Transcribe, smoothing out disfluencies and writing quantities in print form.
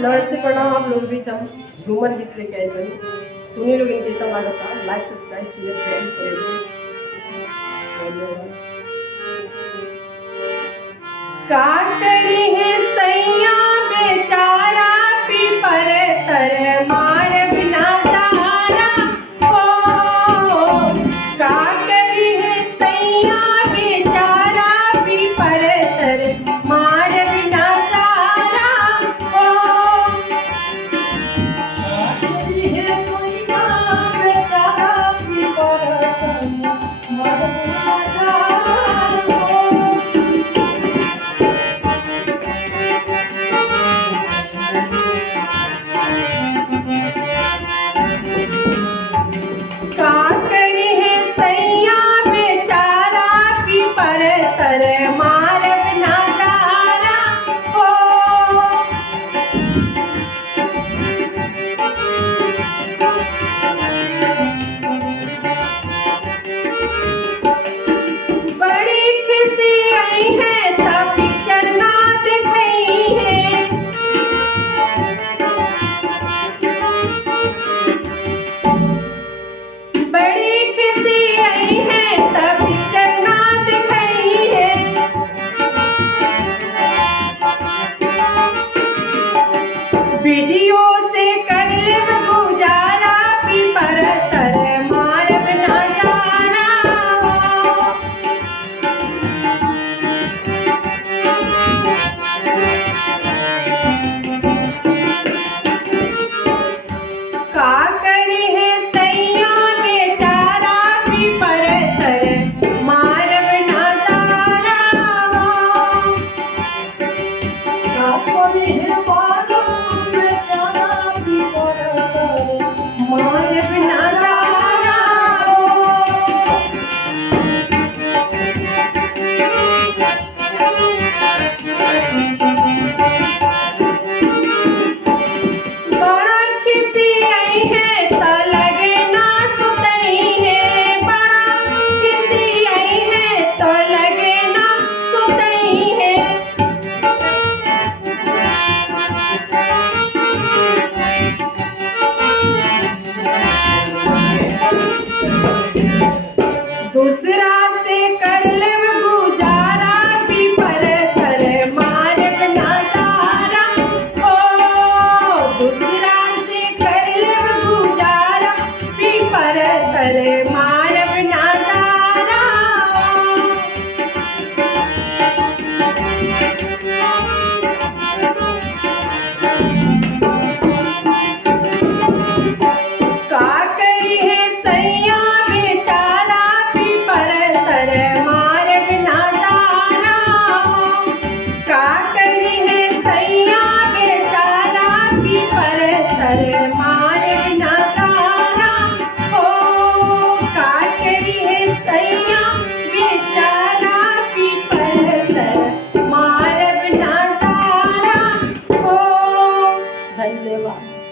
नमस्ते प्रणाम। आप लोग बीच हम झूमर गीत लेके आए बनी सुनी लोग इनके सब लागत था। लाइक सब्सक्राइब शेयर जरूर करेंगे। धन्यवाद। का करी है सैया बेचारा पीपर तर मार बिना सहारा हो। का करी है सैया बेचारा पीपर तर मार बिना सहारा हो। करी है सैया बेचारा पीपर तर मार बिना सहारा हो। का करी है सैया बेचारा पीपर तर मार बिना सहारा हो। बड़ी खुशी आई है तब पिक्चर ना दिखाई है। बड़ी खुशी आई है तब पिक्चर ना दिखाई है। वीडियो से कर लेब गुजारा पीपर तर मार बिना जाना हो। का करी है सैया बेचारा पीपर तर मार बिना जाना हो। का करी है बालक